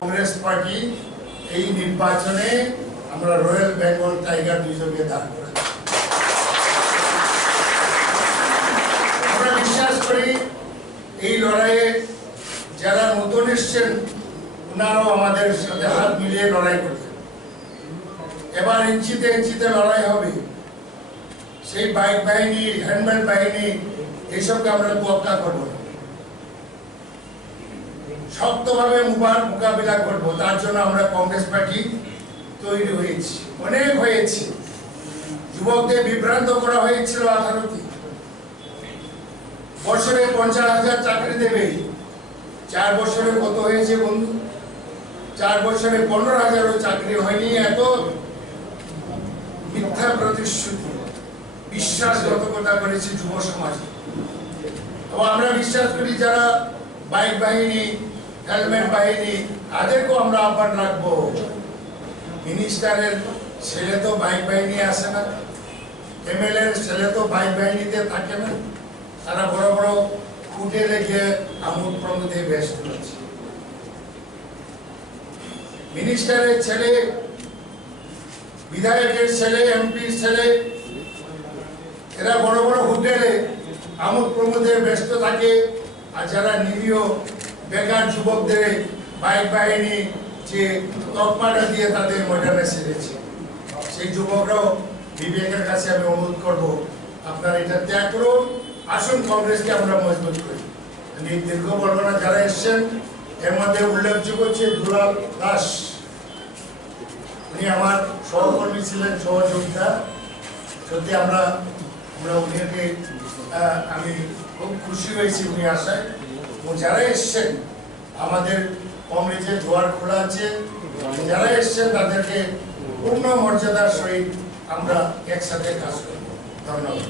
Congress party এই নির্বাচনে আমরা রয়্যাল বেঙ্গল টাইগার দুইজনকে দান করি। আমরা বিশ্বাস করি এই লড়াইয়ে যারা নতুন এসছেন ওনারাও আমাদের সাথে হাত মিলিয়ে লড়াই করছেন। এবার ইঞ্চিতে ইঞ্চিতে লড়াই হবে। সেই বাইক বাহিনী, হ্যান্ডমেড বাহিনী এইসবকে আমরা তোয়াক্কা করব না, শক্তভাবে মোকাবিলা করব। তার জন্য আমরা কংগ্রেস পার্টি তৈরি হয়েছি, অনেক হয়েছে। যুবকদের বিভ্রান্ত করা হয়েছিল 18টি বছরে 50,000 চাকরি দেবে। 4 বছরে কত হয়েছে বন্ধু? 4 বছরে 15,000ও চাকরি হয়নি। এত মিথ্যা প্রতিশ্রুতি, বিশ্বাসঘাতকতা করেছে যুব সমাজ। আমরা বিশ্বাস করি যারা বাইক বাহিনী, হেলমেট বাহিনী, তাদেরকেও আমরা আহ্বান রাখবো। মিনিস্টারের ছেলে তো বাইক বাহিনী আসে না, এমএলএ এর ছেলে তো বাইক বাহিনীতে থাকে না। তারা বড় বড় হোটেলে গিয়ে আমোদ প্রমোদে ব্যস্ত আছে। মিনিস্টারের ছেলে, বিধায়কের ছেলে, এমপির ছেলে, এরা বড় বড় হোটেলে আমোদ প্রমোদে ব্যস্ত থাকে। আর যারা নিরীহ বেকার যুবকদের বাইক বাহিনী যে তকমাটা দিয়ে তাদের ময়দানে ছেড়েছে, সেই যুবকরাও বিবেকের কাছে আমি অনুরোধ করবো, আপনারা এটা ত্যাগ করুন। আসুন কংগ্রেসকে আমরা মজবুত করি। আমি দীর্ঘ বলবো না। যারা এসছেন এর মধ্যে উল্লেখযোগ্য হচ্ছে দুলাল দাস, উনি আমার সহকর্মী ছিলেন, সহযোগিতা। সত্যি আমরা উনিকে আমি খুব খুশি হয়েছি উনি আসায়। এবং যারা এসছেন আমাদের কংগ্রেসের দুয়ার খোলা আছে। যারা এসছেন তাদেরকে পূর্ণ মর্যাদার সহিত আমরা একসাথে কাজ করব। ধন্যবাদ।